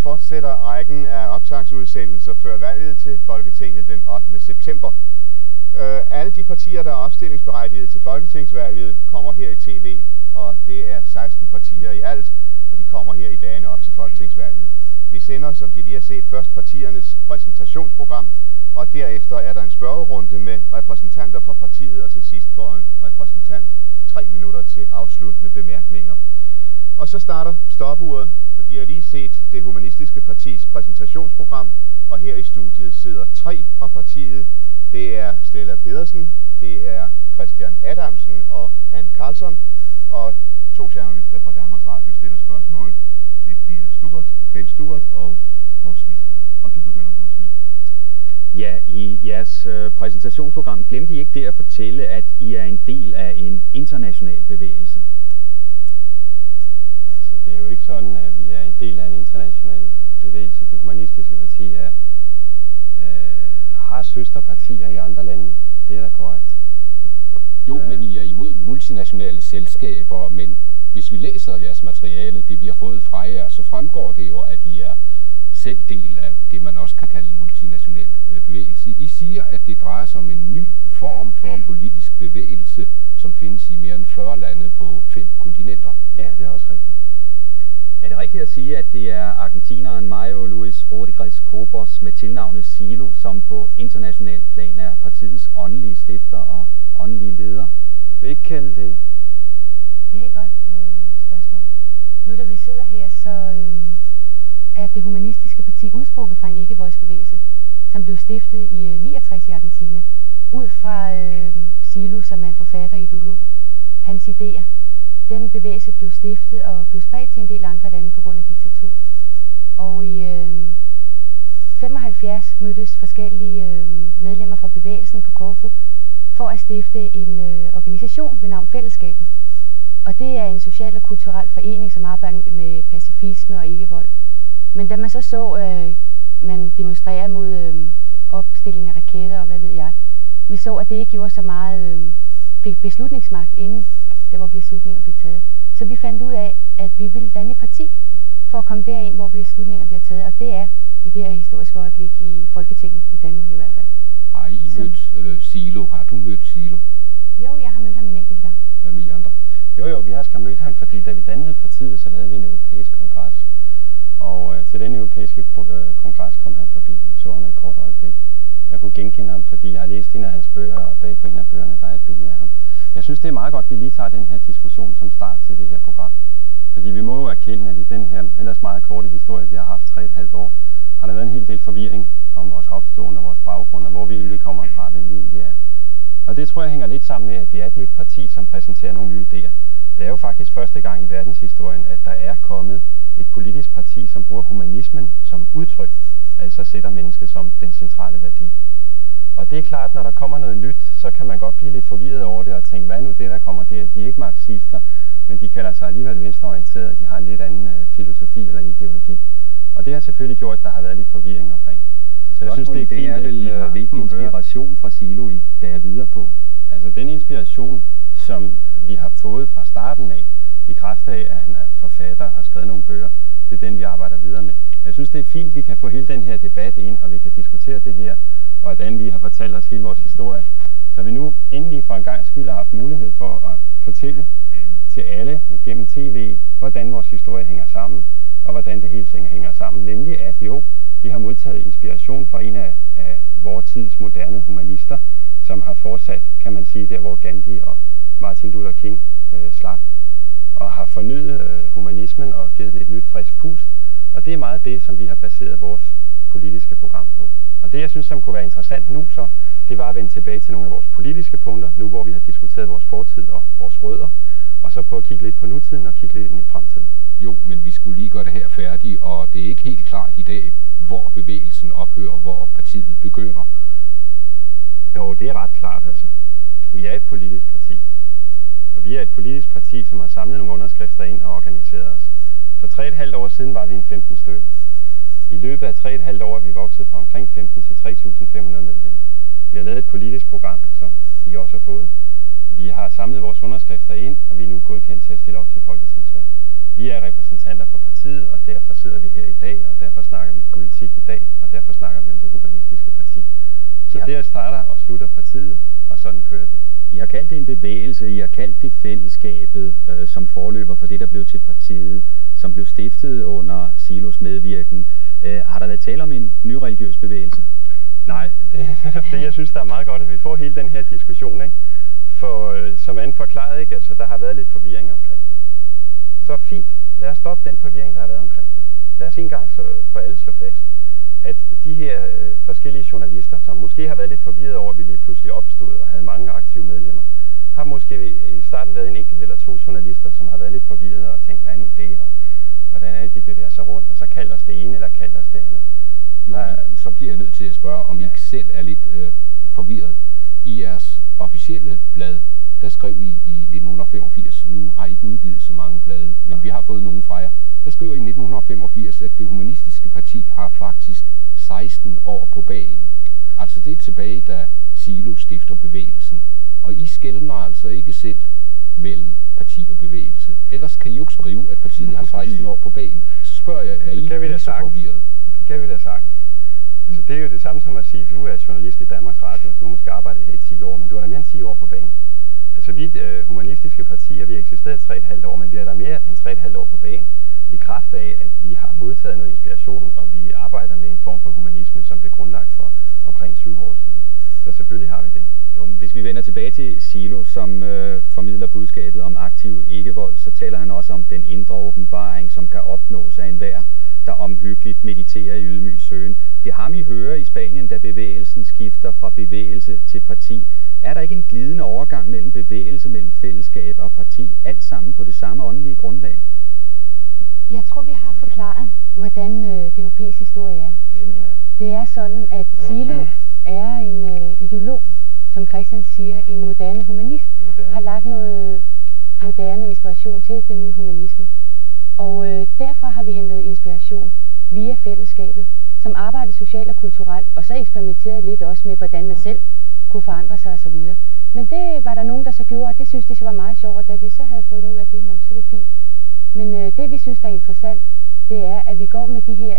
fortsætter rækken af optagsudsendelser før valget til Folketinget den 8. september. Alle de partier, der er opstillingsberettiget til folketingsvalget, kommer her i tv, og det er 16 partier i alt, og de kommer her i dagene op til folketingsvalget. Vi sender, som de lige har set, først partiernes præsentationsprogram, og derefter er der en spørgerunde med repræsentanter for partiet, og til sidst får en repræsentant 3 minutter til afsluttende bemærkninger. Og så starter stopuret, for de har lige set det humanistiske partis præsentationsprogram, og her i studiet sidder 3 fra partiet. Det er Stella Pedersen, det er Christian Adamsen og Ann Carlson, og 2 journalister fra Danmarks Radio stiller spørgsmål. Det bliver Bent Stuckert og Poul Schmidt. Og du begynder, Poul Schmidt. Ja, i jeres præsentationsprogram glemte I ikke det at fortælle, at I er en del af en international bevægelse. Altså, det er jo ikke sådan, at vi er en del af en international bevægelse. Det humanistiske parti har søsterpartier i andre lande. Det er da korrekt. Jo, men I er imod multinationale selskaber, men hvis vi læser jeres materiale, det vi har fået fra jer, så fremgår det jo, at I er selv del af det, man også kan kalde en multinational bevægelse. I siger, at det drejer sig om en ny form for politisk bevægelse, som findes i mere end 40 lande på 5 kontinenter. Ja, det er også rigtigt. Er det rigtigt at sige, at det er argentineren Mario Luis Rodríguez Cobos med tilnavnet Silo, som på international plan er partiets åndelige stifter og åndelige leder? Jeg vil ikke kalde det. Det er et godt spørgsmål. Nu da vi sidder her, så er det humanistiske parti udsprunget fra en ikke-voldsbevægelse, som blev stiftet i 69 i Argentina, ud fra Silo, som er en forfatter og ideolog. Hans idéer. Den bevægelse blev stiftet og blev spredt til en del andre lande på grund af diktatur. Og i 75 mødtes forskellige medlemmer fra bevægelsen på Korfu for at stifte en organisation ved navn Fællesskabet. Og det er en social og kulturel forening, som arbejder med pacifisme og ikke-vold. Men da man så man demonstrerede mod opstilling af raketter og hvad ved jeg, vi så, at det ikke gjorde så meget, fik beslutningsmagt inden der var beslutninger blev taget. Så vi fandt ud af, at vi ville danne et parti for at komme derind, hvor beslutninger bliver taget, og det er i det her historiske øjeblik i Folketinget, i Danmark i hvert fald. Har I mødt Silo? Har du mødt Silo? Jo, jeg har mødt ham en enkelt gang. Hvad med I andre? Jo, vi har skam mødt ham, fordi da vi dannede partiet, så lavede vi en europæisk kongres. Og til den europæiske kongres kom han forbi. Jeg så ham et kort øjeblik. Jeg kunne genkende ham, fordi jeg har læst en af hans bøger, og bag på en af bøgerne, der er et billede af ham. Jeg synes, det er meget godt, at vi lige tager den her diskussion som start til det her program. Fordi vi må jo erkende, at i den her ellers meget korte historie, vi har haft 3,5 år, har der været en hel del forvirring om vores opståen og vores baggrund, og hvor vi egentlig kommer fra, hvem vi egentlig er. Og det tror jeg hænger lidt sammen med, at vi er et nyt parti, som præsenterer nogle nye idéer. Det er jo faktisk første gang i verdenshistorien, at der er kommet et politisk parti, som bruger humanismen som udtryk, altså sætter mennesket som den centrale værdi. Og det er klart, når der kommer noget nyt, så kan man godt blive lidt forvirret over det og tænke, hvad er nu det, der kommer der? De er ikke marxister, men de kalder sig alligevel venstreorienterede, de har en lidt anden filosofi eller ideologi. Og det har selvfølgelig gjort, at der har været lidt forvirring omkring. Så jeg synes, det er fint, at vel, hvilken inspiration fra Silo I bærer videre på? Altså den inspiration, som vi har fået fra starten af, i kraft af, at han er forfatter og har skrevet nogle bøger, det er den, vi arbejder videre med. Jeg synes, det er fint, at vi kan få hele den her debat ind, og vi kan diskutere det her, og at Anne lige har fortalt os hele vores historie, så vi nu endelig for en gang skyld har haft mulighed for at fortælle til alle gennem tv, hvordan vores historie hænger sammen, og hvordan det hele hænger sammen, nemlig at jo, vi har modtaget inspiration fra en af vores tids moderne humanister, som har fortsat, kan man sige, der hvor Gandhi og Martin Luther King slap, og har fornyet humanismen og givet den et nyt frisk pust, og det er meget det, som vi har baseret vores politiske program på. Og det, jeg synes, som kunne være interessant nu, så det var at vende tilbage til nogle af vores politiske punkter, nu hvor vi har diskuteret vores fortid og vores rødder, og så prøve at kigge lidt på nutiden og kigge lidt ind i fremtiden. Jo, men vi skulle lige gøre det her færdigt, og det er ikke helt klart i dag, hvor bevægelsen ophører, hvor partiet begynder. Jo, det er ret klart, altså. Vi er et politisk parti, og vi er et politisk parti, som har samlet nogle underskrifter ind og organiseret os. For 3,5 år siden var vi en 15 stykker. I løbet af 3,5 år er vi vokset fra omkring 15 til 3.500 medlemmer. Vi har lavet et politisk program, som I også har fået. Vi har samlet vores underskrifter ind, og vi er nu godkendt til at stille op til folketingsvalg. Vi er repræsentanter for partiet, og derfor sidder vi her i dag, og derfor snakker vi politik i dag, og derfor snakker vi om det humanistiske parti. Så ja. Der starter og slutter partiet, og sådan kører det. I har kaldt det en bevægelse, I har kaldt det fællesskabet, som forløber for det, der blev til partiet, som blev stiftet under Silos medvirken. Har der været tale om en ny religiøs bevægelse? Nej, det jeg synes, der er meget godt, at vi får hele den her diskussion, ikke? For som Anne forklarede, ikke? Altså, der har været lidt forvirring omkring det. Så fint, lad os stoppe den forvirring, der har været omkring det. Lad os en gang for alle slå fast, at de her forskellige journalister, som måske har været lidt forvirret over, at vi lige pludselig opstod og havde mange aktive medlemmer, har måske i starten været en enkelt eller to journalister, som har været lidt forvirrede og tænkt, hvad er nu det, og hvordan er det, de bevæger sig rundt, og så kalder os det ene eller kalder os det andet. Jo, men så bliver jeg nødt til at spørge, om I ikke selv er lidt forvirret. I jeres officielle blad, der skrev I 1985, nu har I ikke udgivet så mange blade, men vi har fået nogle fra jer. Der skriver I 1985, at det humanistiske parti har faktisk 16 år på bagen. Altså det er tilbage, da Silo stifter bevægelsen. Og I skelner altså ikke selv mellem parti og bevægelse. Ellers kan I jo ikke skrive, at partiet har 16 år på bagen. Så spørger jeg, er I lige så forvirret? Det kan vi da sagt. Altså det er jo det samme som at sige, at du er journalist i Danmarks Radio, og du har måske arbejdet her i 10 år, men du har da mere end 10 år på bagen. Altså vi humanistiske partier, vi har eksisteret 3,5 år, men vi har da mere end 3,5 år på bagen, i kraft af, at vi har modtaget noget inspiration, og vi arbejder med en form for humanisme, som blev grundlagt for omkring 20 år siden. Så selvfølgelig har vi det. Jo, hvis vi vender tilbage til Silo, som formidler budskabet om aktiv ikke-vold, så taler han også om den indre åbenbaring, som kan opnås af enhver, der omhyggeligt mediterer i ydmyg søgen. Det har vi hører i Spanien, da bevægelsen skifter fra bevægelse til parti. Er der ikke en glidende overgang mellem bevægelse, mellem fællesskab og parti, alt sammen på det samme åndelige grundlag? Jeg tror, vi har forklaret, hvordan DHP's historie er. Det mener jeg også. Det er sådan, at Silo er en ideolog, som Christian siger, en moderne humanist, har lagt noget moderne inspiration til den nye humanisme. Og derfra har vi hentet inspiration via fællesskabet, som arbejder socialt og kulturelt, og så eksperimenterede lidt også med, hvordan man selv kunne forandre sig osv. Men det var der nogen, der så gjorde, og det synes de så var meget sjovt, og da de så havde fundet ud af det, så er det fint. Men det vi synes, der er interessant, det er, at vi går med de her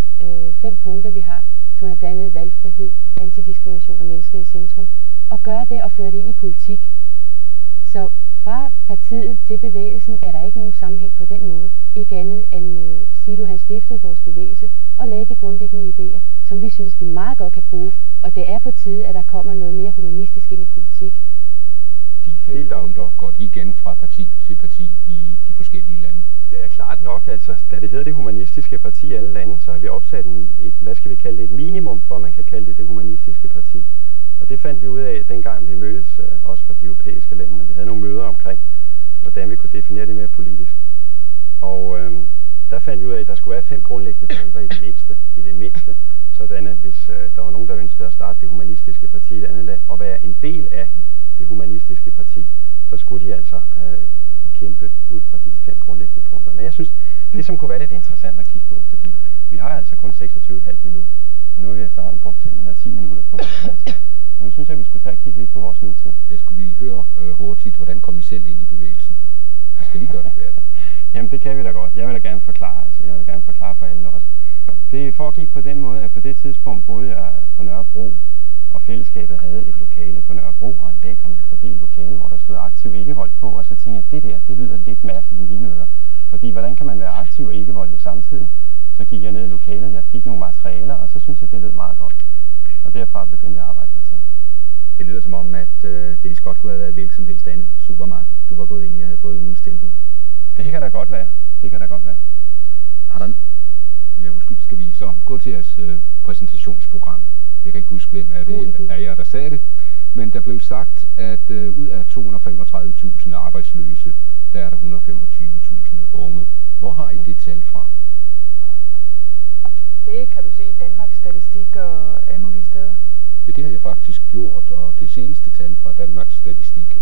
5 punkter, vi har, som er blandt andet valgfrihed, antidiskrimination og mennesker i centrum, og gør det og føre det ind i politik. Så fra partiet til bevægelsen er der ikke nogen sammenhæng på den måde, ikke andet end Silo han stiftede vores bevægelse og lagde de grundlæggende idéer, som vi synes, vi meget godt kan bruge, og det er på tide, at der kommer noget mere humanistisk ind i politik. De 5 punkter går de igen fra parti til parti i de forskellige lande? Det er klart nok, altså da det hedder det humanistiske parti i alle lande, så har vi opsat hvad skal vi kalde det, et minimum for, at man kan kalde det det humanistiske parti. Og det fandt vi ud af, dengang vi mødtes også for de europæiske lande, og vi havde nogle møder omkring, hvordan vi kunne definere det mere politisk. Og der fandt vi ud af, at der skulle være 5 grundlæggende punkter i det mindste, sådan at hvis der var nogen, der ønskede at starte det humanistiske parti i et andet land, og være en del af det humanistiske parti, så skulle de altså kæmpe ud fra de 5 grundlæggende punkter. Men jeg synes, det som kunne være lidt interessant at kigge på, fordi vi har altså kun 26,5 minutter, og nu har vi efterhånden brugt 5 eller 10 minutter på vores fortid. Nu synes jeg, vi skulle tage og kigge lidt på vores nutid. Det skulle vi høre hurtigt. Hvordan kom I selv ind i bevægelsen? Vi skal lige gøre det færdigt. Jamen det kan vi da godt. Jeg vil da gerne forklare for alle også. Det foregik på den måde, at på det tidspunkt boede jeg på Nørrebro, og fællesskabet havde et lokale på Nørrebro, og en dag kom jeg forbi et lokale, hvor der stod aktiv ikke-vold på, og så tænkte jeg, det lyder lidt mærkeligt i mine ører. Fordi hvordan kan man være aktiv og ikke-voldelig samtidig? Så gik jeg ned i lokalet, jeg fik nogle materialer, og så synes jeg, det lød meget godt. Og derfra begyndte jeg at arbejde med ting. Det lyder som om, at det lige så godt kunne have været et hvilket som helst andet supermarked, du var gået ind i og havde fået ugens tilbud. Det kan da godt være. Har der... Ja, undskyld, skal vi så gå til jeres præsentationsprogram? Jeg kan ikke huske, hvem er det af jer, der sagde det. Men der blev sagt, at ud af 235.000 arbejdsløse, der er der 125.000 unge. Hvor har I det tal fra? Det kan du se i Danmarks Statistik og alle mulige steder. Ja, det har jeg faktisk gjort, og det seneste tal fra Danmarks Statistik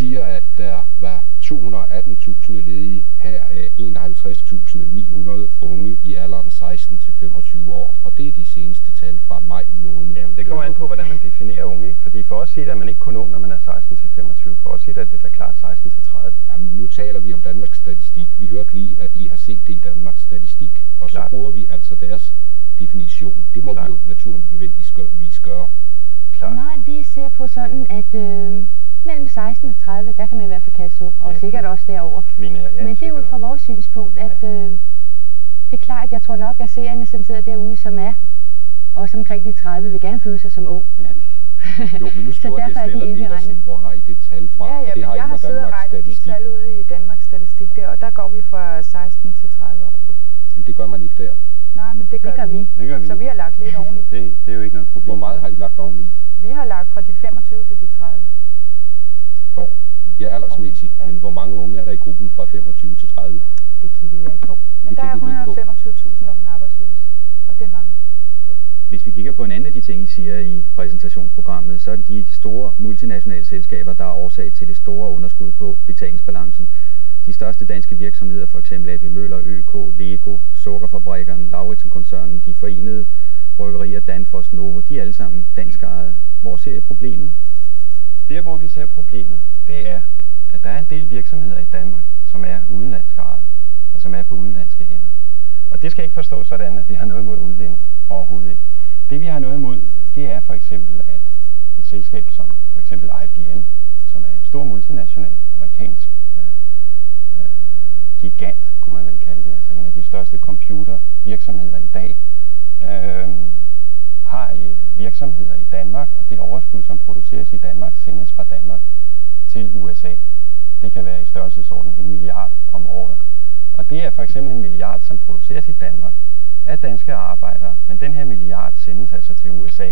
siger, at der var 218.000 ledige, her er 51.900 unge i alderen 16 til 25 år. Og det er de seneste tal fra maj måned. Jamen, det kommer an på, hvordan man definerer unge. Ikke? Fordi for os er man ikke kun ung, når man er 16 til 25. For os er det da klart 16 til 30. Jamen, nu taler vi om Danmarks Statistik. Vi hørte lige, at I har set det i Danmarks Statistik. Og Klart. så bruger vi altså deres definition. Det må Klart. vi jo naturligvis gøre. Klart. Nej, vi ser på sådan, at mellem 16 og 30, der kan man i hvert fald kalde ung, og Ja, sikkert også derover. Mener jeg, ja, Men det er ud fra vores synspunkt, at det er klart, jeg tror nok, at seerne, som sidder derude, som er også omkring de 30, vil gerne føle sig som ung. Ja, Jo, men nu Så spurgte jeg derfor er de Stella indberegnet. Petersen, hvor har I det tal fra? Ja, Og det har I jeg har fra siddet og Danmarks regnet de Statistik. tal ud i Danmarks Statistik der, og der går vi fra 16 til 30 år. Men det gør man ikke der. Nej, men det gør vi. det gør vi. Så vi har lagt lidt oveni. Det er jo ikke noget problem. Hvor meget har I lagt oveni? Vi har lagt fra de 25 til de 30. Ja, aldersmæssigt. Ja. Men hvor mange unge er der i gruppen fra 25 til 30? Det kiggede jeg ikke på. Men Det der er kiggede du ikke på. 125.000 unge arbejdsløse, og det er mange. Hvis vi kigger på en anden af de ting, I siger i præsentationsprogrammet, så er det de store multinationale selskaber, der er årsag til det store underskud på betalingsbalancen. De største danske virksomheder, f.eks. AP Møller, ØK, Lego, Sukkerfabrikkerne, Lauritsen-koncernen, De Forenede Bryggerier, Danfoss, Novo, de er alle sammen danskejede. Hvor ser I problemet? Der, hvor vi ser problemet, det er, at der er en del virksomheder i Danmark, som er udenlandskejede, og som er på udenlandske hænder. Og det skal ikke forstås sådan, at vi har noget imod udlænding. Overhovedet ikke. Det vi har noget imod, det er for eksempel, at et selskab som for eksempel IBM, som er en stor multinational amerikansk gigant, kunne man vel kalde det, altså en af de største computervirksomheder i dag, har virksomheder i Danmark, og det overskud, som produceres i Danmark, sendes fra Danmark til USA. Det kan være i størrelsesorden 1 milliard om året. Og det er for eksempel 1 milliard, som produceres i Danmark af danske arbejdere, men den her milliard sendes altså til USA,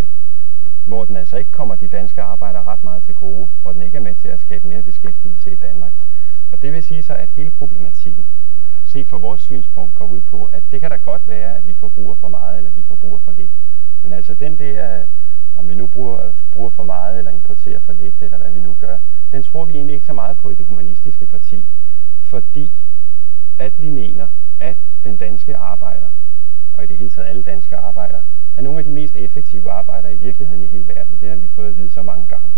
hvor den altså ikke kommer de danske arbejdere ret meget til gode, hvor den ikke er med til at skabe mere beskæftigelse i Danmark. Og det vil sige så, at hele problematikken, set fra vores synspunkt, går ud på, at det kan da godt være, at vi forbruger for meget, eller vi forbruger for lidt. Men altså den der, om vi nu bruger for meget, eller importerer for lidt, eller hvad vi nu gør, den tror vi egentlig ikke så meget på i det humanistiske parti, fordi at vi mener, at den danske arbejder, og i det hele taget alle danske arbejdere, er nogle af de mest effektive arbejdere i virkeligheden i hele verden. Det har vi fået at vide så mange gange.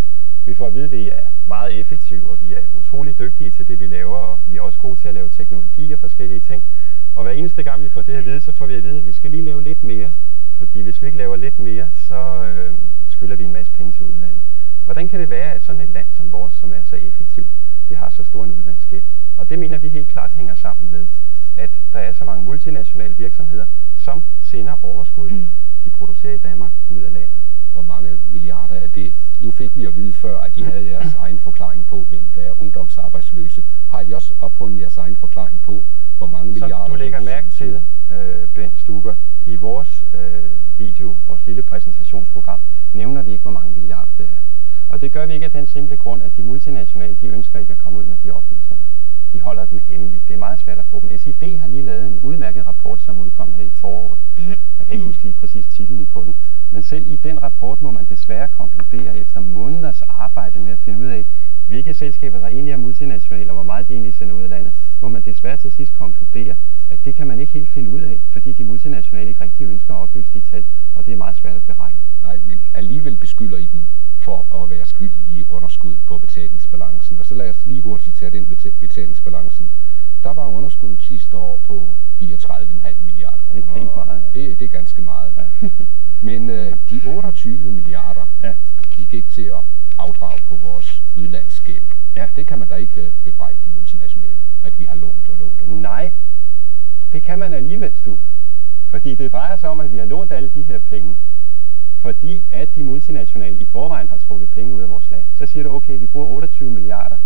Vi får at vide, at vi er meget effektive, og vi er utrolig dygtige til det, vi laver, og vi er også gode til at lave teknologi og forskellige ting. Og hver eneste gang, vi får det at vide, så får vi at vide, at vi skal lige lave lidt mere, fordi hvis vi ikke laver lidt mere, så skylder vi en masse penge til udlandet. Hvordan kan det være, at sådan et land som vores, som er så effektivt, det har så stor en udlandsgæld? Og det mener vi helt klart hænger sammen med, at der er så mange multinationale virksomheder, som sender overskud, de producerer i Danmark, ud af landet. Hvor mange milliarder er det? Nu fik vi at vide før, at I havde jeres egen forklaring på, hvem der er ungdomsarbejdsløse. Har I også opfundet jeres egen forklaring på, hvor mange milliarder... Som du lægger mærke til, Bent Stuckert, i vores video, vores lille præsentationsprogram, nævner vi ikke, hvor mange milliarder det er. Og det gør vi ikke af den simple grund, at de multinationale, de ønsker ikke at komme ud med de oplysninger. De holder dem hemmeligt. Det er meget svært at få dem. SID har lige lavet en udmærket rapport, som udkom her i foråret. Jeg kan ikke huske lige præcis titlen på den. Men selv i den rapport må man desværre konkludere efter måneders arbejde med at finde ud af, hvilke selskaber der egentlig er multinationale, og hvor meget de egentlig sender ud af landet, må man desværre til sidst konkludere, at det kan man ikke helt finde ud af, fordi de multinationale ikke rigtig ønsker at oplyse de tal, og det er meget svært at beregne. Nej, men alligevel beskylder I dem for at være skyld i underskud på betalingsbalancen. Og så lad os lige hurtigt tage den betalingsbalancen. Der var underskuddet sidste år på 34,5 milliarder kroner. Det er pænt meget, ja. Det er ganske meget. Ja. Men de 28 milliarder, ja, de gik til at afdrage på vores udlandsgæld. Ja. Det kan man da ikke bebrejde de multinationale, at vi har lånt og lånt og lånt. Nej, det kan man alligevel, Stuckert. Fordi det drejer sig om, at vi har lånt alle de her penge, fordi at de multinationale i forvejen har trukket penge ud af vores land. Så siger du, okay, vi bruger 28 milliarder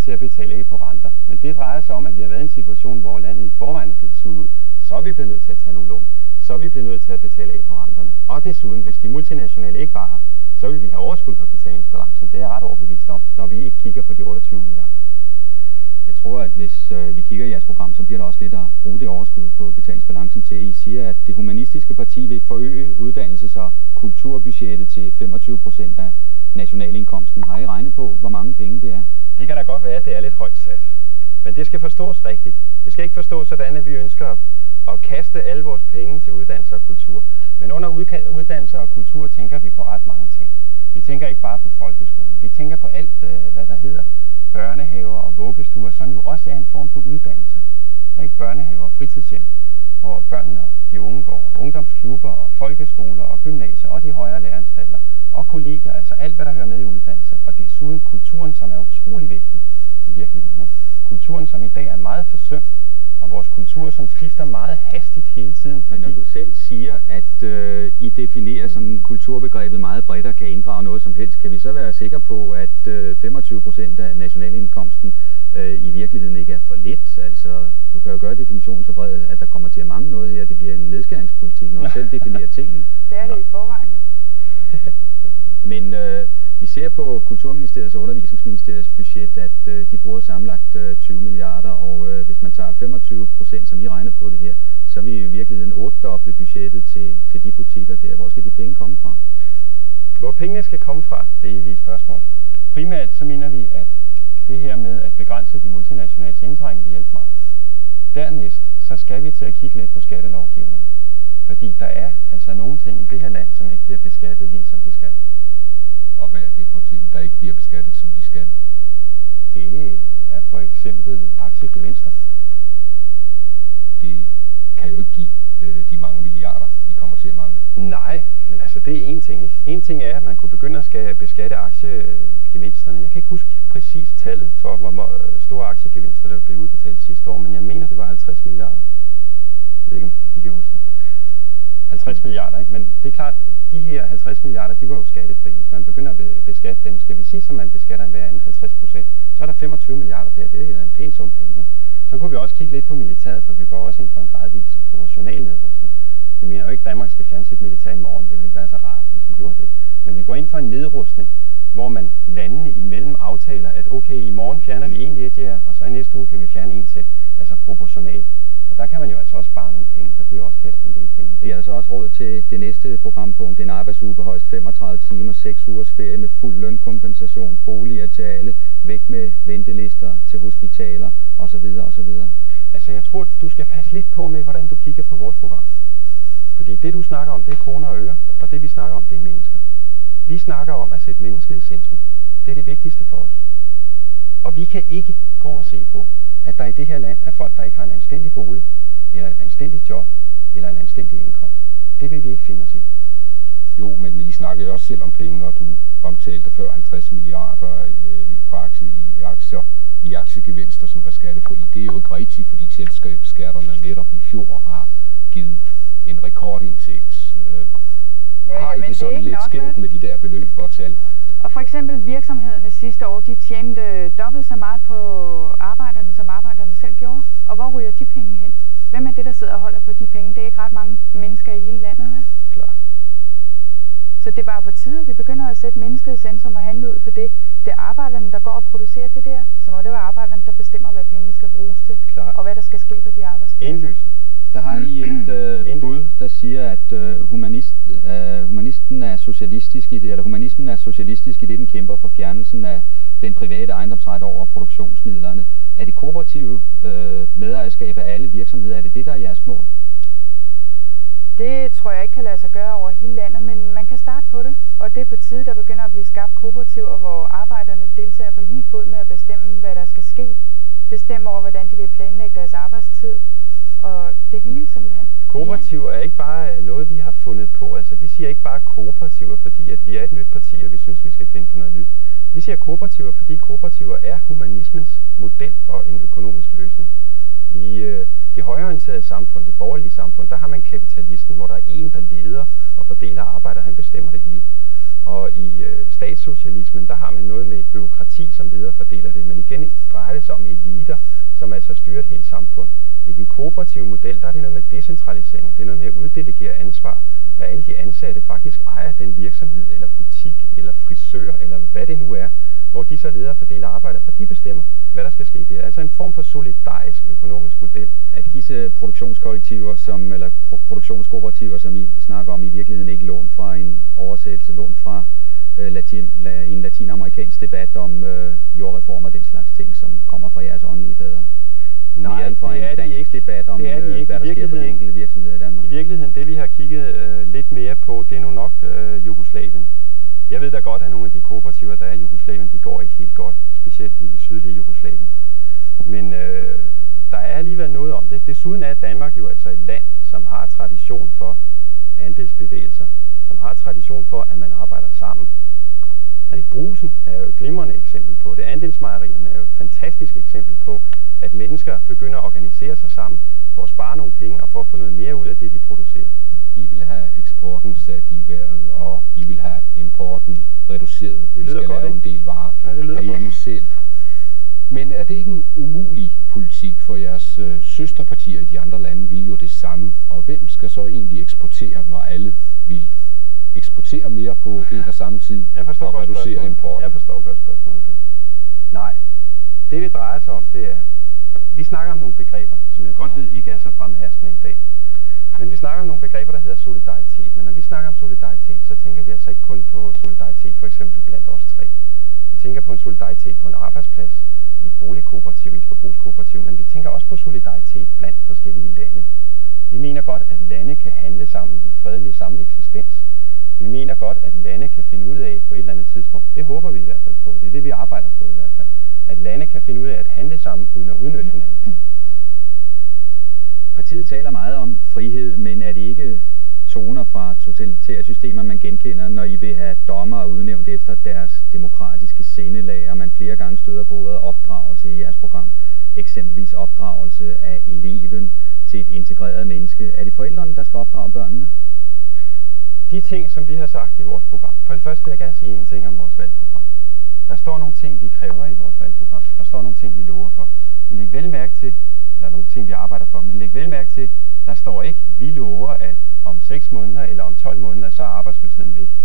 til at betale af på renter. Men det drejer sig om, at vi har været i en situation, hvor landet i forvejen er blevet suget ud. Så er vi blevet nødt til at tage nogle lån. Så er vi blevet nødt til at betale af på renterne. Og desuden, hvis de multinationale ikke var her, så vil vi have overskud på betalingsbalancen. Det er jeg ret overbevist om, når vi ikke kigger på de 28 milliarder. Jeg tror, at hvis vi kigger i jeres program, så bliver der også lidt at bruge det overskud på betalingsbalancen til. I siger, at det humanistiske parti vil forøge uddannelses- og kulturbudgettet til 25% af nationalindkomsten. Har I regnet på, hvor mange penge det er? Det kan da godt være, at det er lidt højt sat. Men det skal forstås rigtigt. Det skal ikke forstås sådan, at vi ønsker at kaste alle vores penge til uddannelse og kultur. Men under uddannelse og kultur tænker vi på ret mange ting. Vi tænker ikke bare på folkeskolen. Vi tænker på alt, hvad der hedder børnehaver og vuggestuer, som jo også er en form for uddannelse. Ikke? Børnehaver og fritidshjem, hvor børnene og de unge går, ungdomsklubber og folkeskoler og gymnasier og de højere læreanstalter og kollegier, altså alt, hvad der hører med i uddannelse. Og desuden kulturen, som er utrolig vigtig i virkeligheden. Ikke? Kulturen, som i dag er meget forsømt, og vores kultur, som skifter meget hastigt hele tiden. Men når du selv siger, at I definerer sådan kulturbegrebet meget bredt og kan inddrage noget som helst, kan vi så være sikre på, at 25% af nationalindkomsten i virkeligheden ikke er for lidt? Altså, du kan jo gøre definitionen så bred, at der kommer til at mangle noget her. Det bliver en nedskæringspolitik, når du selv definerer tingene. Det er det i forvejen jo. Men vi ser på Kulturministeriets og Undervisningsministeriets budget, at de bruger sammenlagt 20 milliarder, og hvis man tager 25%, som I regner på det her, så vil vi i virkeligheden 8-doble budgettet til de butikker der. Hvor skal de penge komme fra? Hvor pengene skal komme fra, det er evige spørgsmål. Primært så mener vi, at det her med at begrænse de multinationale indtrængen vil hjælpe meget. Dernæst så skal vi til at kigge lidt på skattelovgivningen. Fordi der er altså nogle ting i det her land, som ikke bliver beskattet helt som de skal. Og hvad er det for ting, der ikke bliver beskattet som de skal? Det er for eksempel aktiegevinster. Det kan jo ikke give de mange milliarder, I kommer til at mangle. Nej, men altså det er én ting, ikke? En ting er, at man kunne begynde at skal beskatte aktiegevinsterne. Jeg kan ikke huske præcis tallet for, hvor store aktiegevinster, der blev udbetalt sidste år, men jeg mener, det var 50 milliarder. Jeg ved ikke, om I kan huske det. 50 milliarder, ikke? Men det er klart, de her 50 milliarder, de var jo skattefri. Hvis man begynder at beskatte dem, skal vi sige, som man beskatter hver anden 50%, så er der 25 milliarder der. Det er en pæn sum penge, ikke? Så kunne vi også kigge lidt på militæret, for vi går også ind for en gradvis og proportional nedrustning. Vi mener jo ikke, at Danmark skal fjerne sit militær i morgen. Det ville ikke være så rart, hvis vi gjorde det. Men vi går ind for en nedrustning, hvor man landene imellem aftaler, at okay, i morgen fjerner vi en jetjager, og så i næste uge kan vi fjerne en til. Altså proportionalt. Og der kan man jo altså også spare nogle penge. Der bliver også kastet en del penge i det. Det er der så også råd til det næste programpunkt. En arbejdsuge på højst 35 timer, 6 ugers ferie med fuld lønkompensation, boliger til alle, væk med ventelister til hospitaler osv. osv. Altså jeg tror, du skal passe lidt på med, hvordan du kigger på vores program. Fordi det du snakker om, det er kroner og øre, og det vi snakker om, det er mennesker. Vi snakker om at sætte mennesket i centrum. Det er det vigtigste for os. Og vi kan ikke gå og se på, at der i det her land er folk, der ikke har en anstændig bolig, eller et anstændigt job, eller en anstændig indkomst. Det vil vi ikke finde os i. Jo, men I snakker jo også selv om penge, og du omtalte før 50 milliarder i aktiegevinster, som var skattefri. Det er jo ikke rigtigt, fordi selskabsskatterne netop i fjor har givet en rekordindtægt. Har I det sådan lidt skævt med de der beløb og tal? Og for eksempel virksomhederne sidste år, de tjente dobbelt så meget på arbejderne, som arbejderne selv gjorde. Og hvor ryger de penge hen? Hvem er det, der sidder og holder på de penge? Det er ikke ret mange mennesker i hele landet, vel? Klart. Så det er bare på tide, at vi begynder at sætte mennesket i centrum og handle ud for det. Det er arbejderne, der går og producerer det der, så må det være arbejderne, der bestemmer, hvad pengene skal bruges til. Klart. Og hvad der skal ske på de arbejdspladser. Indlysende. Der har I et bud, der siger, at humanismen er socialistisk i det, den kæmper for fjernelsen af den private ejendomsret over produktionsmidlerne. Er det kooperative medejerskab af alle virksomheder, er det der er jeres mål? Det tror jeg ikke kan lade sig gøre over hele landet, men man kan starte på det. Og det er på tide, der begynder at blive skabt kooperativer, hvor arbejderne deltager på lige fod med at bestemme, hvad der skal ske. Bestemme over, hvordan de vil planlægge deres arbejdstid. Og det hele simpelthen. Kooperativer er ikke bare noget, vi har fundet på. Altså, vi siger ikke bare kooperativer, fordi at vi er et nyt parti, og vi synes, vi skal finde på noget nyt. Vi siger kooperativer, fordi kooperativer er humanismens model for en økonomisk løsning. I det højreorienterede samfund, det borgerlige samfund, der har man kapitalisten, hvor der er en, der leder og fordeler arbejde, og han bestemmer det hele. Og i statssocialismen, der har man noget med et bureaukrati, som leder og fordeler det. Men igen drejer det sig om eliter, som altså styrer et helt samfund. I den kooperative model, der er det noget med decentralisering. Det er noget med at uddelegere ansvar, og alle de ansatte faktisk ejer den virksomhed, eller butik, eller frisør, eller hvad det nu er, hvor de så leder og fordeler arbejdet, og de bestemmer, hvad der skal ske der. Altså en form for solidarisk økonomisk model. At disse produktionskollektiver, eller produktionskooperativer, som I snakker om, i virkeligheden ikke lån fra en oversættelse, lån fra en latinamerikansk debat om jordreformer og den slags ting, som kommer fra jeres åndelige fader? Nej, mere end fra en dansk debat om, hvad der sker på de enkelte virksomheder i Danmark? I virkeligheden, det vi har kigget lidt mere på, det er nu nok Jugoslavien. Jeg ved da godt, at nogle af de kooperativer, der er i Jugoslavien, de går ikke helt godt, specielt i det sydlige Jugoslavien. Men der er alligevel noget om det. Desuden er Danmark jo altså et land, som har tradition for andelsbevægelser, som har tradition for, at man arbejder sammen. Brugsen er jo et glimrende eksempel på det. Andelsmejerierne er jo et fantastisk eksempel på, at mennesker begynder at organisere sig sammen for at spare nogle penge og for at få noget mere ud af det, de producerer. I vil have eksporten sat i vejret, og I vil have importen reduceret. Vi skal lave en del varer herhjemme selv. Men er det ikke en umulig politik, for jeres søsterpartier i de andre lande vil jo det samme? Og hvem skal så egentlig eksportere, når alle vil eksportere mere på en og samme tid og reducere importen? Jeg forstår godt spørgsmålet, Ben. Nej, det drejer sig om, det er, vi snakker om nogle begreber, som jeg godt ved ikke er så fremherskende i dag. Men vi snakker om nogle begreber, der hedder solidaritet. Men når vi snakker om solidaritet, så tænker vi altså ikke kun på solidaritet for eksempel blandt os tre. Vi tænker på en solidaritet på en arbejdsplads, i et boligkooperativ, i et forbrugskooperativ, men vi tænker også på solidaritet blandt forskellige lande. Vi mener godt, at lande kan handle sammen i fredelig sameksistens. Vi mener godt, at lande kan finde ud af på et eller andet tidspunkt, det håber vi i hvert fald på, det er det, vi arbejder på i hvert fald, at lande kan finde ud af at handle sammen uden at udnytte hinanden. Partiet taler meget om frihed, men er det ikke toner fra totalitære systemer, man genkender, når I vil have dommere udnævnt efter deres demokratiske sindelag, og man flere gange støder på ordet opdragelse i jeres program? Eksempelvis opdragelse af eleven til et integreret menneske. Er det forældrene, der skal opdrage børnene? De ting, som vi har sagt i vores program. For det første vil jeg gerne sige en ting om vores valgprogram. Der står nogle ting, vi kræver i vores valgprogram. Der står nogle ting, vi lover for. Men læg vel mærke til, eller nogle ting, vi arbejder for, men læg vel mærke til, der står ikke, vi lover, at om 6 måneder eller om 12 måneder, så er arbejdsløsheden væk.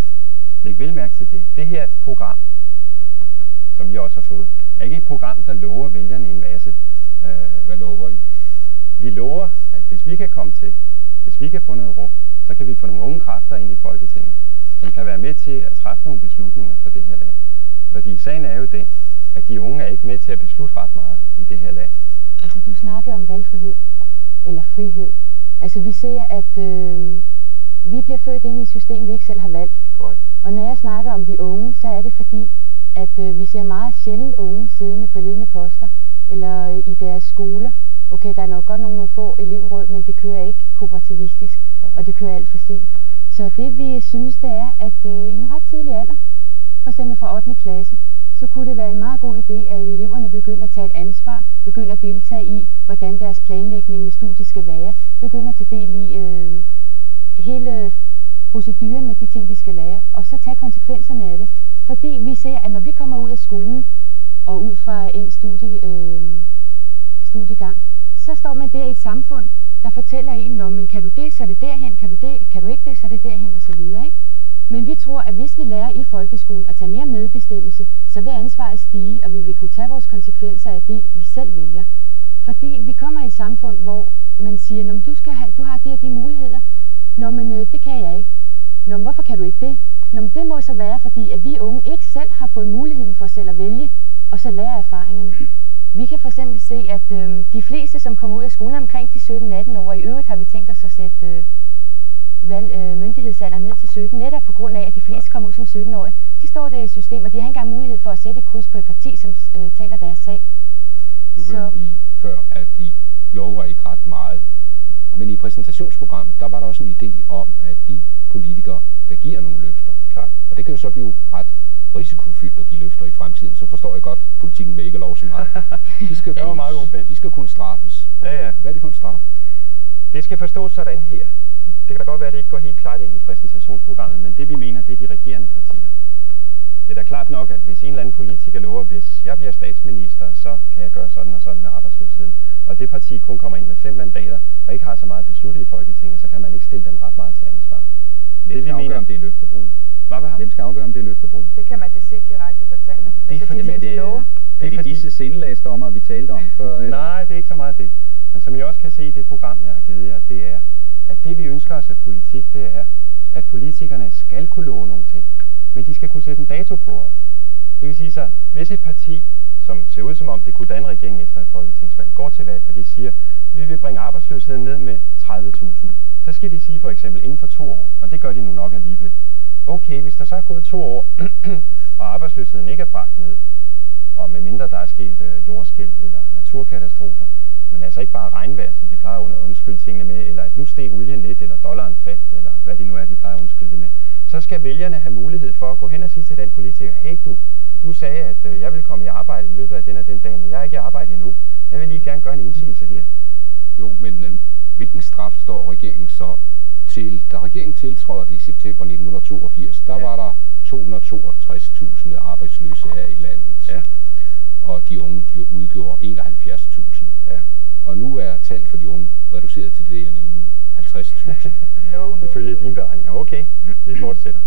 Læg vel mærke til det. Det her program, som I også har fået, er ikke et program, der lover vælgerne en masse. Hvad lover I? Vi lover, at hvis vi kan komme til, hvis vi kan få noget rum, så kan vi få nogle unge kræfter ind i Folketinget, som kan være med til at træffe nogle beslutninger for det her land. Fordi sagen er jo den, at de unge er ikke med til at beslutte ret meget i det her land. Altså, du snakker om valgfrihed, eller frihed. Altså, vi ser, at vi bliver født ind i et system, vi ikke selv har valgt. Korrekt. Og når jeg snakker om de unge, så er det fordi, at vi ser meget sjældent unge siddende på ledende poster, eller i deres skoler. Okay, der er nok godt nogle få elevråd, men det kører ikke kooperativistisk, og det kører alt for sent. Så det vi synes, det er, at i en ret tidlig alder, for eksempel fra 8. klasse, så kunne det være en meget god idé, at eleverne begynder at tage et ansvar, begynder at deltage i, hvordan deres planlægning med studiet skal være, begynder at tage del i hele proceduren med de ting, de skal lære, og så tage konsekvenserne af det. Fordi vi ser, at når vi kommer ud af skolen, og ud fra en studiegang, så står man der i et samfund, der fortæller en, men kan du det, så er det derhen, kan du ikke det, så er det derhen, og så videre, ikke? Men vi tror, at hvis vi lærer i folkeskolen at tage mere medbestemmelse, så vil ansvaret stige, og vi vil kunne tage vores konsekvenser af det, vi selv vælger. Fordi vi kommer i et samfund, hvor man siger, du har de og de muligheder. Det kan jeg ikke. Hvorfor kan du ikke det? Det må så være, fordi at vi unge ikke selv har fået muligheden for selv at vælge, og så lære erfaringerne. Vi kan for eksempel se, at de fleste, som kommer ud af skolen omkring de 17-18 år, i øvrigt har vi tænkt os at sætte myndighedsalderen ned til 17, netop på grund af, at de fleste kommer ud som 17-årige. De står der i system, og de har ikke engang mulighed for at sætte et kryds på et parti, som taler deres sag. Nu hørte I før, at de lover ikke ret meget. Men i præsentationsprogrammet, der var der også en idé om, at de politikere, der giver nogle løfter, klart. Og det kan jo så blive ret risikofyldt at give løfter i fremtiden, så forstår jeg godt, at politikken med ikke at love så meget. De skal kunne straffes. Ja. Hvad er det for en straf? Det skal forstås sådan her. Det kan da godt være, at det ikke går helt klart ind i præsentationsprogrammet, men det vi mener, det er de regerende partier. Det er da klart nok, at hvis en eller anden politiker lover, hvis jeg bliver statsminister, så kan jeg gøre sådan og sådan med arbejdsløsheden, og det parti kun kommer ind med 5 mandater, og ikke har så meget besluttet i Folketinget, så kan man ikke stille dem ret meget til ansvar. Hvem skal afgøre, om det er løftebrud? Hvem skal afgøre, om det er løftebrud? Det kan man se direkte på tallene. Det er fordi disse sindelagsdommer, vi talte om før? Nej, det er ikke så meget det. Men som I også kan se i det program, jeg har givet jer, det er, at det vi ønsker os af politik, det er, at politikerne skal kunne love nogle ting. Men de skal kunne sætte en dato på os. Det vil sige så, hvis et parti, som ser ud som om det kunne danne regeringen efter et folketingsvalg, går til valg, og de siger, vi vil bringe arbejdsløsheden ned med 30.000, så skal de sige for eksempel inden for 2 år, og det gør de nu nok alligevel. Okay, hvis der så er gået 2 år, og arbejdsløsheden ikke er bragt ned, og medmindre der er sket jordskælv eller naturkatastrofer, men altså ikke bare regnvejr, som de plejer at undskylde tingene med, eller at nu steg olien lidt, eller dollaren faldt, eller hvad det nu er, de plejer at undskylde det med, så skal vælgerne have mulighed for at gå hen og sige til den politiker, hey du sagde, at jeg vil komme i arbejde i løbet af den og den dag, men jeg er ikke i arbejde endnu. Jeg vil lige gerne gøre en indsigelse her. Jo, men hvilken straf står regeringen så til? Da regeringen tiltrådte i september 1982, der var der 262.000 arbejdsløse her i landet. Ja. Og de unge udgjorde 71.000. Ja. Og nu er tallet for de unge reduceret til det, jeg nævnte, 50.000. Ifølge dine beregninger. Okay, vi fortsætter.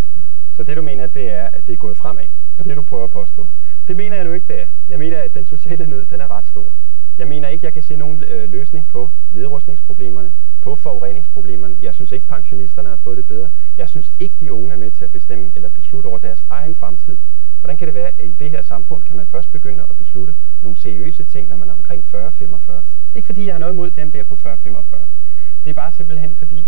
Så det du mener, det er, at det er gået fremad. Det er det, du prøver at påstå. Det mener jeg nu ikke, det er. Jeg mener, at den sociale nød, den er ret stor. Jeg mener ikke, jeg kan se nogen løsning på nedrustningsproblemerne, på forureningsproblemerne. Jeg synes ikke, pensionisterne har fået det bedre. Jeg synes ikke, de unge er med til at bestemme eller beslutte over deres egen fremtid. Hvordan kan det være, at i det her samfund kan man først begynde at beslutte nogle seriøse ting, når man er omkring 40-45? Ikke fordi jeg har noget mod dem der på 40-45. Det er bare simpelthen fordi,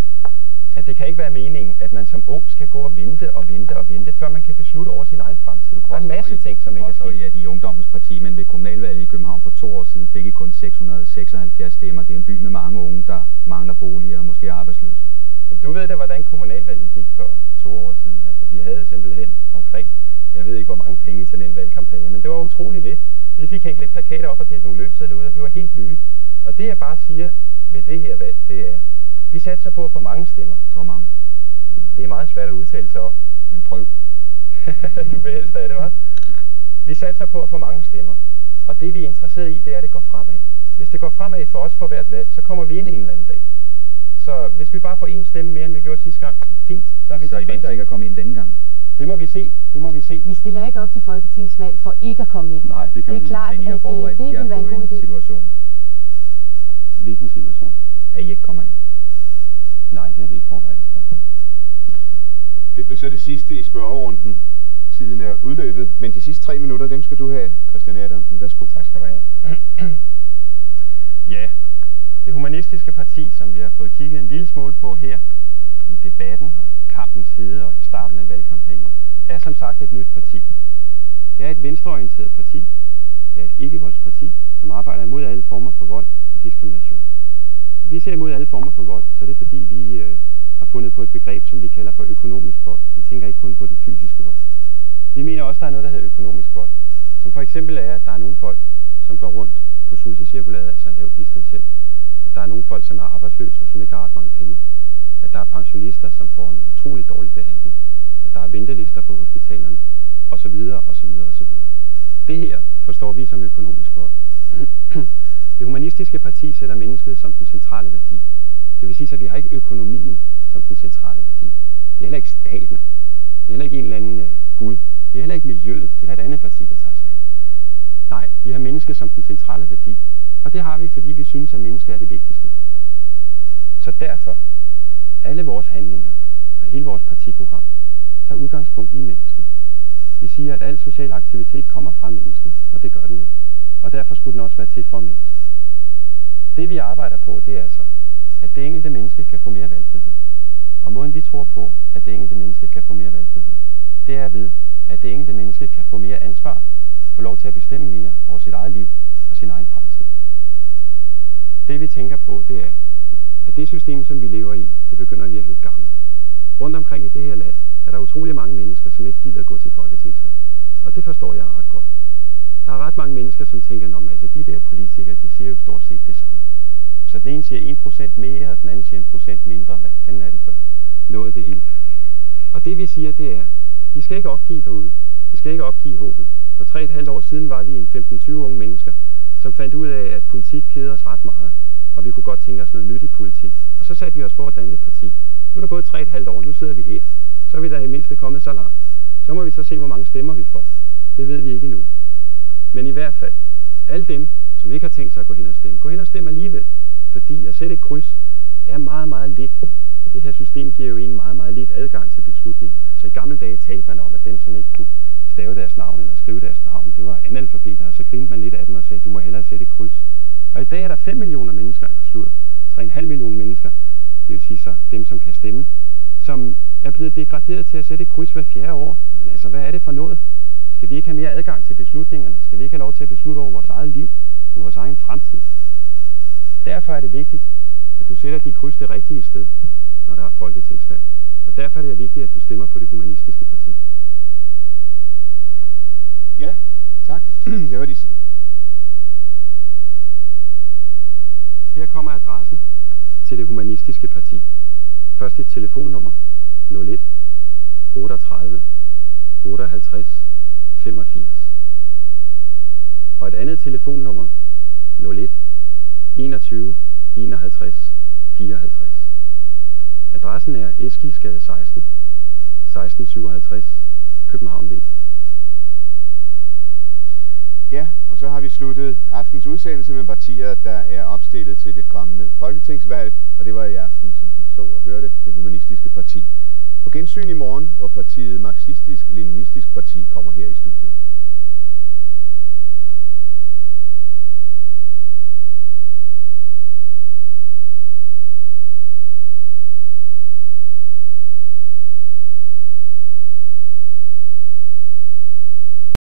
at det kan ikke være meningen, at man som ung skal gå og vente, før man kan beslutte over sin egen fremtid. Der er en masse ting, som ikke er sket. Ja, i Ungdommens Parti, men ved kommunalvalget i København for 2 år siden fik I kun 676 stemmer. Det er en by med mange unge, der mangler boliger og måske er arbejdsløse. Jamen, du ved da, hvordan kommunalvalget gik for 2 år siden. Altså, vi havde simpelthen omkring, jeg ved ikke hvor mange penge til den valgkampagne, men det var utrolig lidt. Vi fik hængt lidt plakater op og delt nogle løbsedler ud, og vi var helt nye. Og det jeg bare siger ved det her valg, det er, vi satser på at få mange stemmer. Hvor mange? Det er meget svært at udtale sig om. Men prøv. Du vil helst af det, hva'? Vi satser på at få mange stemmer. Og det vi er interesseret i, det er, at det går fremad. Hvis det går fremad for os for hvert valg, så kommer vi ind en eller anden dag. Så hvis vi bare får 1 stemme mere, end vi gjorde sidste gang, fint, så er vi tilfredse. Så I venter ikke at komme ind denne gang? Det må vi se. Det må vi se. Vi stiller ikke op til folketingsvalg for ikke at komme ind. Nej, det gør vi ikke. Det er klart, Men I har forberedt det vil være en god idé. Situation. Hvilken situation? At I ikke kommer ind? Nej, det har vi ikke forberedt os på. Det blev så det sidste i spørgerunden. Tiden er udløbet, men de sidste 3 minutter, dem skal du have, Christian Adamsen. Værsgo. Tak skal du have. Ja, det humanistiske parti, som vi har fået kigget en lille smule på her i debatten og kampens hede og i starten af valgkampagnen, er som sagt et nyt parti. Det er et venstreorienteret parti. Det er et ikke-voldsparti, som arbejder imod alle former for vold og diskrimination. Når vi ser imod alle former for vold, så er det fordi, vi har fundet på et begreb, som vi kalder for økonomisk vold. Vi tænker ikke kun på den fysiske vold. Vi mener også, at der er noget, der hedder økonomisk vold. Som for eksempel er, at der er nogle folk, som går rundt på sultecirkulaget, altså en lav bistandshjælp. At der er nogle folk, som er arbejdsløse og som ikke har ret mange penge. At der er pensionister, som får en utrolig dårlig behandling. At der er ventelister på hospitalerne, osv. osv. osv. Det her forstår vi som økonomisk vold. Det humanistiske parti sætter mennesket som den centrale værdi. Det vil sige, at vi har ikke økonomien som den centrale værdi. Vi er heller ikke staten. Vi er heller ikke en eller anden Gud. Vi er heller ikke miljøet. Det er der et andet parti, der tager sig af. Nej, vi har mennesket som den centrale værdi. Og det har vi, fordi vi synes, at mennesket er det vigtigste. Så derfor, alle vores handlinger og hele vores partiprogram tager udgangspunkt i mennesket. Vi siger, at al social aktivitet kommer fra mennesket, og det gør den jo. Og derfor skulle den også være til for mennesker. Det vi arbejder på, det er så, at det enkelte menneske kan få mere valgfrihed. Og måden vi tror på, at det enkelte menneske kan få mere valgfrihed, det er ved, at det enkelte menneske kan få mere ansvar, få lov til at bestemme mere over sit eget liv og sin egen fremtid. Det vi tænker på, det er, at det system, som vi lever i, det begynder virkelig gammelt. Rundt omkring i det her land er der utrolig mange mennesker, som ikke gider gå til folketingsvalg. Og det forstår jeg ret godt. Der er ret mange mennesker, som tænker, altså de der politikere, de siger jo stort set det samme. Så den ene siger 1% mere, og den anden siger 1% mindre. Hvad fanden er det for noget det hele? Og det vi siger, det er, I skal ikke opgive derude. I skal ikke opgive håbet. For 3,5 år siden var vi en 15-20 unge mennesker, som fandt ud af, at politik keder os ret meget. Og vi kunne godt tænke os noget nyt i politik. Og så satte vi os for at danne et parti. Nu er der gået 3,5 år, nu sidder vi her. Så er vi da i mindste kommet så langt. Så må vi så se, hvor mange stemmer vi får. Det ved vi ikke endnu. Men i hvert fald, alle dem, som ikke har tænkt sig at gå hen og stemme alligevel. Fordi at sætte et kryds er meget, meget lidt Det her system giver jo en meget, meget lidt adgang til beslutningerne. Altså i gamle dage talte man om, at dem, som ikke kunne stave deres navn eller skrive deres navn, det var analfabeter, og så grinede man lidt af dem og sagde, du må hellere sætte et kryds. Og i dag er der 5 millioner mennesker, eller 3,5 millioner mennesker, det vil sige så dem, som kan stemme, som er blevet degraderet til at sætte et kryds hver 4. år. Men altså, hvad er det for noget? Skal vi ikke have mere adgang til beslutningerne? Skal vi ikke have lov til at beslutte over vores eget liv og vores egen fremtid? Derfor er det vigtigt, at du sætter dit kryds det rigtige sted, når der er folketingsvalg. Og derfor er det vigtigt, at du stemmer på Det Humanistiske Parti. Ja, tak. Det var de sige. Her kommer adressen til Det Humanistiske Parti. Først et telefonnummer 01 38 58 85. Og et andet telefonnummer 01 21 51 54. Adressen er Eskildsgade 16, 1657, København V. Ja, og så har vi sluttet aftens udsendelse med partier, der er opstillet til det kommende folketingsvalg, og det var i aften, som de så og hørte, Det Humanistiske Parti. På gensyn i morgen, hvor partiet Marxistisk-Leninistisk Parti kommer her i studiet.